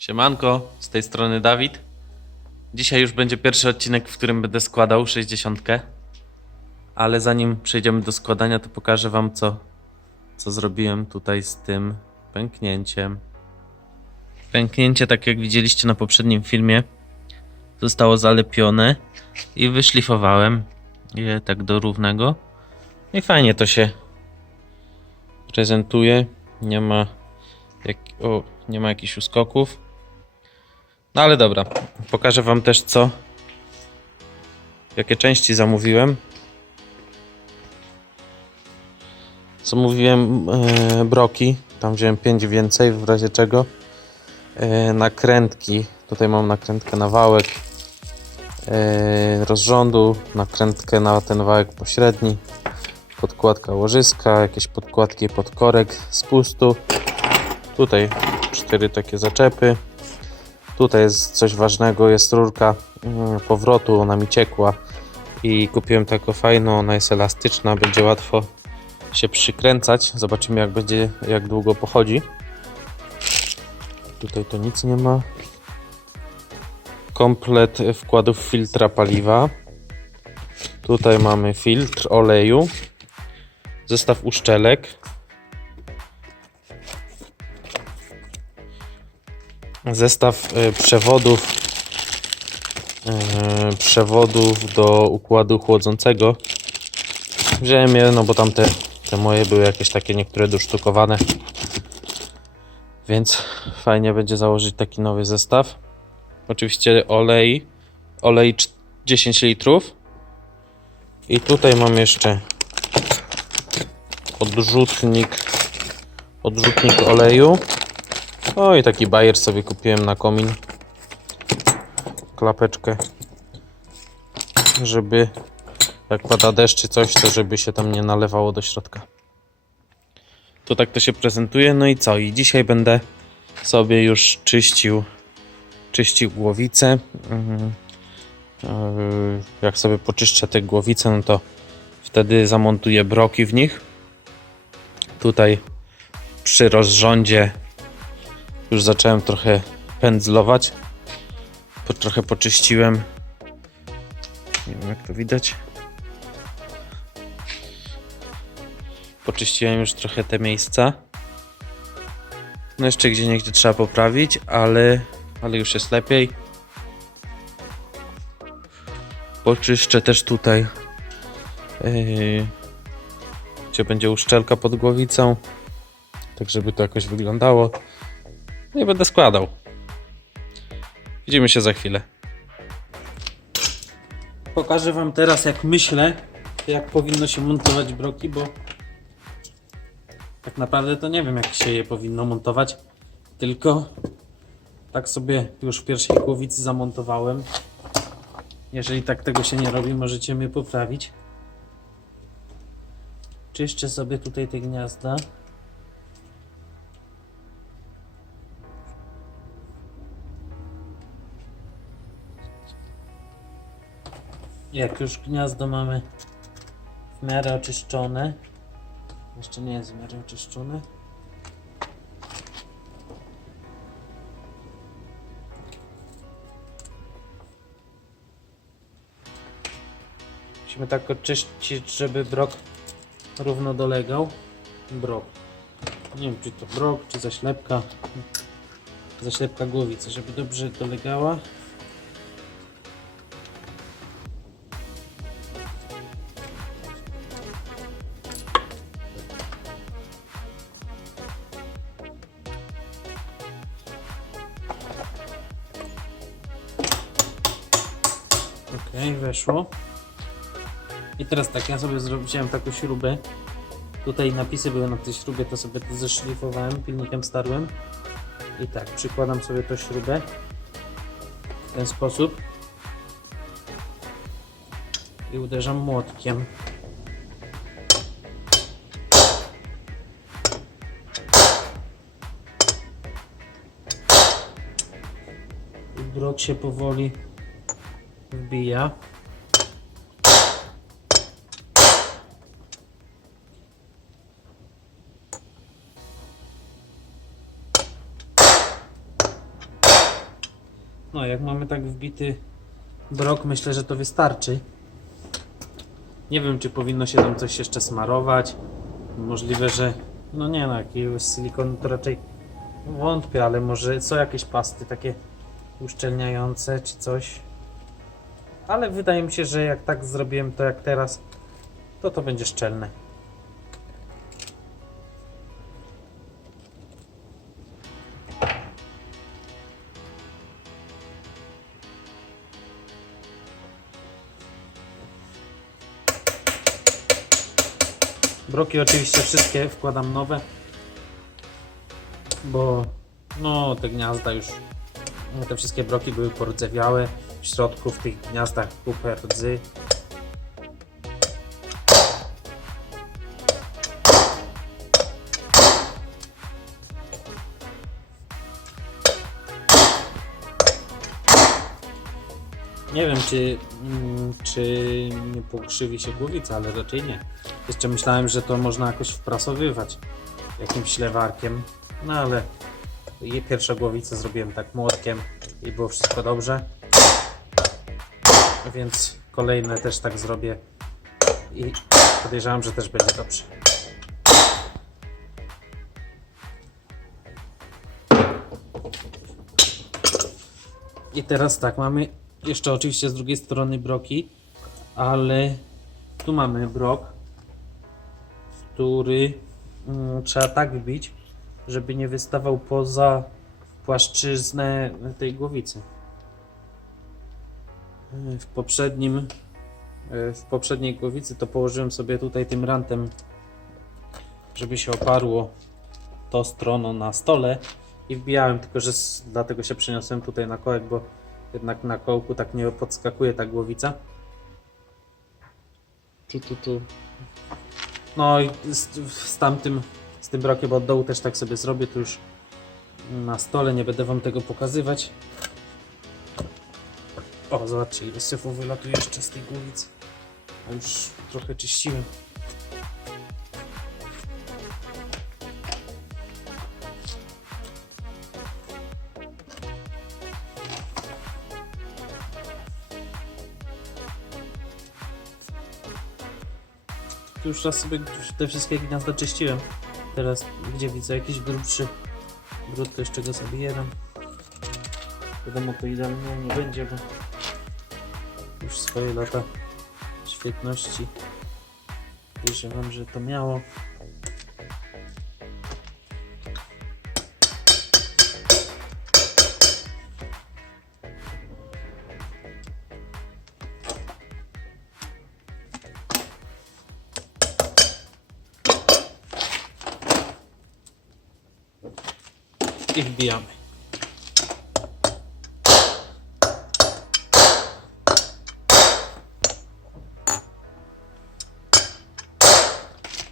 Siemanko, z tej strony Dawid. Dzisiaj już będzie pierwszy odcinek, w którym będę składał 60. Ale zanim przejdziemy do składania, to pokażę Wam, co, co zrobiłem tutaj z tym pęknięciem. Pęknięcie, tak jak widzieliście na poprzednim filmie, zostało zalepione i wyszlifowałem je tak do równego. I fajnie to się prezentuje. Nie ma, jak, o, nie ma jakichś uskoków. No ale dobra, pokażę Wam też co, jakie części zamówiłem. Zamówiłem e, broki, tam wziąłem 5 więcej w razie czego. E, nakrętki, tutaj mam nakrętkę na wałek e, rozrządu, nakrętkę na ten wałek pośredni, podkładka łożyska, jakieś podkładki pod korek z pustu. Tutaj cztery takie zaczepy. Tutaj jest coś ważnego, jest rurka mm, powrotu, ona mi ciekła i kupiłem taką fajną, ona jest elastyczna, będzie łatwo się przykręcać. Zobaczymy jak będzie, jak długo pochodzi. Tutaj to nic nie ma. Komplet wkładów filtra paliwa. Tutaj mamy filtr oleju. Zestaw uszczelek. Zestaw y, przewodów y, przewodów do układu chłodzącego. Wziąłem je, no bo tamte te moje były jakieś takie niektóre dosztukowane. Więc fajnie będzie założyć taki nowy zestaw. Oczywiście olej. Olej cz- 10 litrów. I tutaj mam jeszcze odrzutnik odrzutnik oleju. O i taki bajer sobie kupiłem na komin. Klapeczkę. Żeby jak pada deszcz czy coś, to żeby się tam nie nalewało do środka. To tak to się prezentuje. No i co? I dzisiaj będę sobie już czyścił czyścił głowicę. Mhm. Yy, Jak sobie poczyszczę te głowice, no to wtedy zamontuję broki w nich. Tutaj przy rozrządzie już zacząłem trochę pędzlować. Po, trochę poczyściłem. Nie wiem jak to widać. Poczyściłem już trochę te miejsca. No jeszcze gdzie niegdzie trzeba poprawić, ale, ale już jest lepiej. Poczyszczę też tutaj, yy, gdzie będzie uszczelka pod głowicą, tak żeby to jakoś wyglądało. I będę składał. Widzimy się za chwilę. Pokażę Wam teraz, jak myślę, jak powinno się montować broki, bo tak naprawdę to nie wiem, jak się je powinno montować. Tylko tak sobie już w pierwszej głowicy zamontowałem. Jeżeli tak tego się nie robi, możecie mnie poprawić. Czyszczę sobie tutaj te gniazda. Jak już gniazdo mamy w miarę oczyszczone, jeszcze nie jest w miarę oczyszczone. Musimy tak oczyścić, żeby brok równo dolegał. Brok. Nie wiem, czy to brok, czy zaślepka. Zaślepka głowicy, żeby dobrze dolegała. Okej, weszło. I teraz tak, ja sobie zro- wziąłem taką śrubę. Tutaj napisy były na tej śrubie, to sobie to zeszlifowałem, pilnikiem starłem. I tak, przykładam sobie tą śrubę w ten sposób. I uderzam młotkiem. I brok się powoli wbija. No, jak mamy tak wbity brok, myślę, że to wystarczy. Nie wiem, czy powinno się tam coś jeszcze smarować. Możliwe, że. No nie no, jakiegoś silikonu to raczej wątpię, ale może są jakieś pasty takie uszczelniające czy coś. Ale wydaje mi się, że jak tak zrobiłem to jak teraz, to to będzie szczelne. Broki oczywiście wszystkie wkładam nowe, bo no te gniazda już, te wszystkie broki były pordzewniałe. W środku w tych gniazdach kupę rdzy. Nie wiem, czy, mm, czy nie pokrzywi się głowica, ale raczej nie. Jeszcze myślałem, że to można jakoś wprasowywać jakimś ślewarkiem, no ale je pierwsza głowica zrobiłem tak młotkiem i było wszystko dobrze. Więc kolejne też tak zrobię i podejrzewam, że też będzie dobrze. I teraz tak, mamy jeszcze oczywiście z drugiej strony broki, ale tu mamy brok, który mm, trzeba tak wbić, żeby nie wystawał poza płaszczyznę tej głowicy. W poprzednim w poprzedniej głowicy to położyłem sobie tutaj tym rantem, żeby się oparło to stroną na stole i wbijałem, tylko że z, dlatego się przeniosłem tutaj na kołek, bo jednak na kołku tak nie podskakuje ta głowica. Tu, tu, tu. No i z, z tamtym, z tym brokiem od dołu też tak sobie zrobię, tu już na stole, nie będę wam tego pokazywać. O, zobaczcie ile syfu wylatuje jeszcze z tej głowicy. A już trochę czyściłem. Już raz sobie te wszystkie gniazda czyściłem. Teraz gdzie widzę jakiś grubszy brud, to jeszcze go sobie dam. Wiadomo to idealnie nie będzie, bo już swoje lata świetności wierzę wam, że to miało. I wbijamy.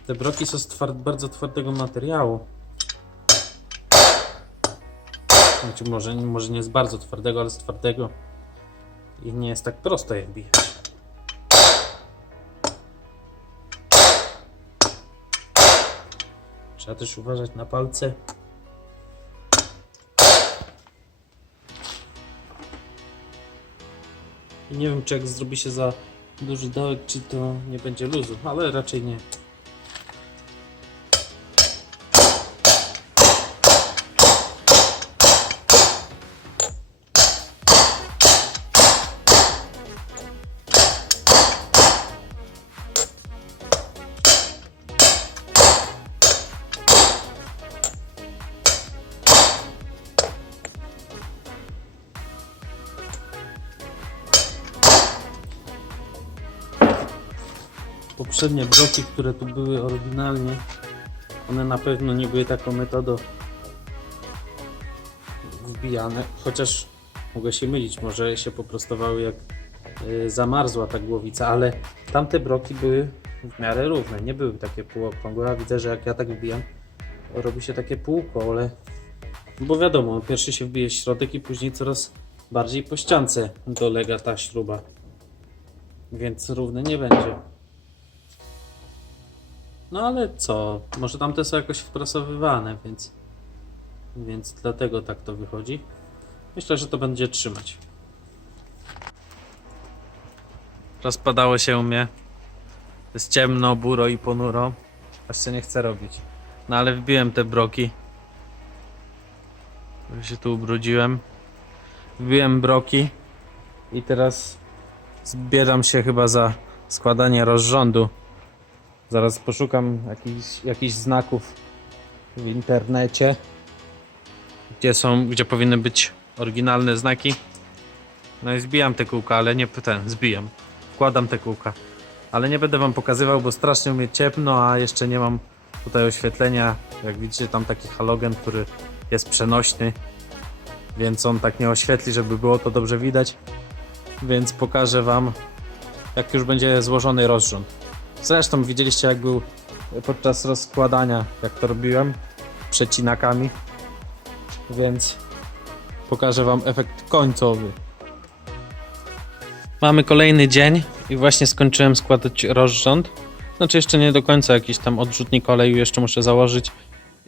Te broki są z bardzo twardego materiału. Znaczy może, może nie z bardzo twardego, ale z twardego. I nie jest tak prosto je wbijać. Trzeba też uważać na palce. I nie wiem, czy jak zrobi się za duży dołek, czy to nie będzie luzu, ale raczej nie. Poprzednie bloki, które tu były oryginalnie, one na pewno nie były taką metodą wbijane, chociaż mogę się mylić, może się poprostowały jak y, zamarzła ta głowica, ale tamte broki były w miarę równe, nie były takie półokrągłe, a widzę, że jak ja tak wbijam, robi się takie półkole, bo wiadomo, pierwszy się wbije środek i później coraz bardziej po ściance dolega ta śruba, więc równy nie będzie. No ale co? Może tamte są jakoś wprasowywane, więc. Więc dlatego tak to wychodzi. Myślę, że to będzie trzymać. Rozpadało się u mnie. Jest ciemno, buro i ponuro. Aż się nie chce robić. No ale wbiłem te broki. Już się tu ubrudziłem. Wbiłem broki. I teraz zbieram się chyba za składanie rozrządu. Zaraz poszukam jakichś, jakichś znaków w internecie, gdzie są, gdzie powinny być oryginalne znaki. No i zbijam te kółka, ale nie ten, zbijam. Wkładam te kółka. Ale nie będę wam pokazywał, bo strasznie mnie ciemno, a jeszcze nie mam tutaj oświetlenia. Jak widzicie, tam taki halogen, który jest przenośny, więc on tak nie oświetli, żeby było to dobrze widać. Więc pokażę wam, jak już będzie złożony rozrząd. Zresztą widzieliście, jak był podczas rozkładania, jak to robiłem, przecinakami. Więc pokażę wam efekt końcowy. Mamy kolejny dzień i właśnie skończyłem składać rozrząd. Znaczy jeszcze nie do końca jakiś tam odrzutnik oleju jeszcze muszę założyć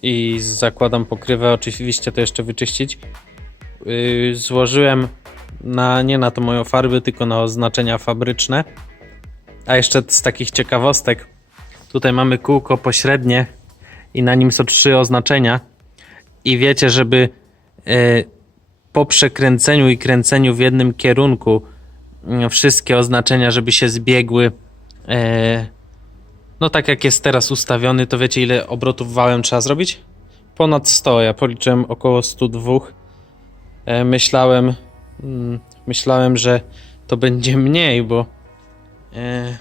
i zakładam pokrywę, oczywiście to jeszcze wyczyścić. Yy, złożyłem na, nie na to moją farbę, tylko na oznaczenia fabryczne. A jeszcze z takich ciekawostek, tutaj mamy kółko pośrednie i na nim są trzy oznaczenia. I wiecie, żeby e, po przekręceniu i kręceniu w jednym kierunku mm, wszystkie oznaczenia, żeby się zbiegły, e, no tak jak jest teraz ustawiony, to wiecie ile obrotów wałem trzeba zrobić? Ponad 100, ja policzyłem około 102. E, myślałem, mm, myślałem, że to będzie mniej, bo e,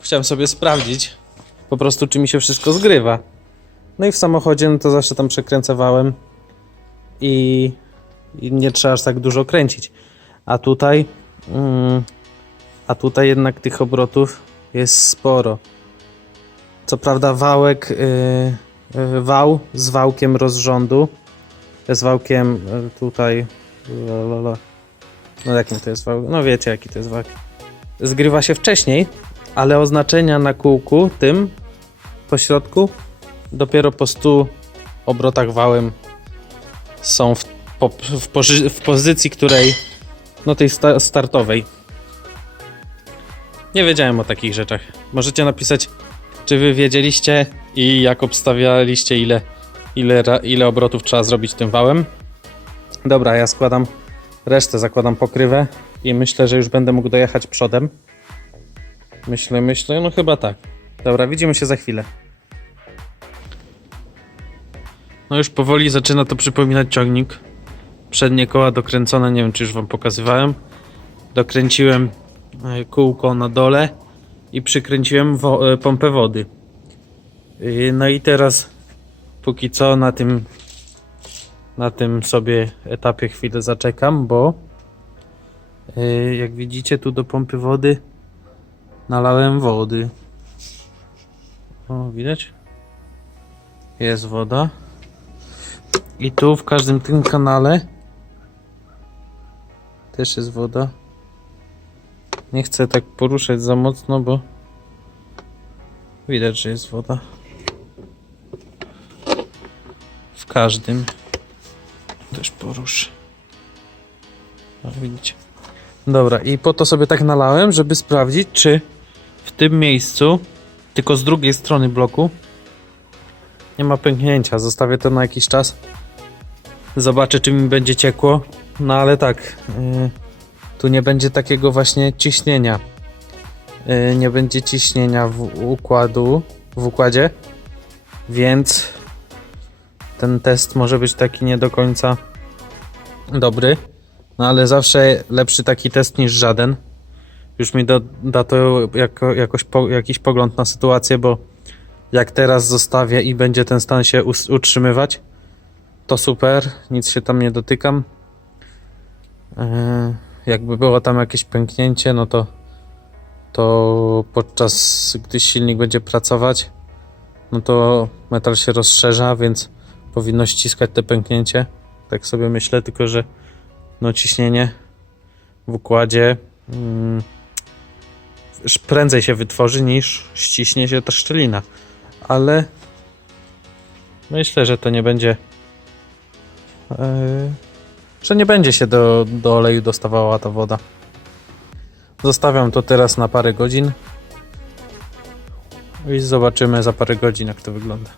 chciałem sobie sprawdzić po prostu, czy mi się wszystko zgrywa. No i w samochodzie, no to zawsze tam przekręcowałem i, i nie trzeba aż tak dużo kręcić. A tutaj, mm, a tutaj jednak tych obrotów jest sporo. Co prawda wałek, yy, yy, wał z wałkiem rozrządu, z wałkiem yy, tutaj, no jakim to jest wał, no wiecie jaki to jest wałek. Zgrywa się wcześniej, ale oznaczenia na kółku tym po środku dopiero po 100 obrotach wałem są w, po, w, poży- w pozycji, której no tej sta- startowej. Nie wiedziałem o takich rzeczach. Możecie napisać, czy wy wiedzieliście i jak obstawialiście, ile, ile, ile obrotów trzeba zrobić tym wałem. Dobra, ja składam resztę, zakładam pokrywę i myślę, że już będę mógł dojechać przodem. Myślę, myślę, no chyba tak. Dobra, widzimy się za chwilę. No już powoli zaczyna to przypominać ciągnik. Przednie koła dokręcone, nie wiem czy już wam pokazywałem. Dokręciłem e, kółko na dole i przykręciłem wo- e, pompę wody. Yy, No i teraz póki co na tym na tym sobie etapie chwilę zaczekam, bo jak widzicie tu do pompy wody nalałem wody. O, widać? Jest woda. I tu w każdym tym kanale też jest woda. Nie chcę tak poruszać za mocno, bo widać, że jest woda. W każdym też poruszę. O, widzicie. Dobra, i po to sobie tak nalałem, żeby sprawdzić, czy w tym miejscu, tylko z drugiej strony bloku, nie ma pęknięcia. Zostawię to na jakiś czas. Zobaczę, czy mi będzie ciekło. No ale tak, yy, tu nie będzie takiego właśnie ciśnienia. Yy, nie będzie ciśnienia w układu, w układzie, więc ten test może być taki nie do końca dobry. No ale zawsze lepszy taki test niż żaden. Już mi da, da to jako, jakoś po, jakiś pogląd na sytuację, bo jak teraz zostawię i będzie ten stan się utrzymywać, to super, nic się tam nie dotykam. Yy, jakby było tam jakieś pęknięcie, no to to podczas gdy silnik będzie pracować, no to metal się rozszerza, więc powinno ściskać te pęknięcie. Tak sobie myślę, tylko że no ciśnienie w układzie mm, prędzej się wytworzy niż ściśnie się ta szczelina. Ale myślę, że to nie będzie yy, że nie będzie się do, do oleju dostawała ta woda. Zostawiam to teraz na parę godzin i zobaczymy za parę godzin jak to wygląda.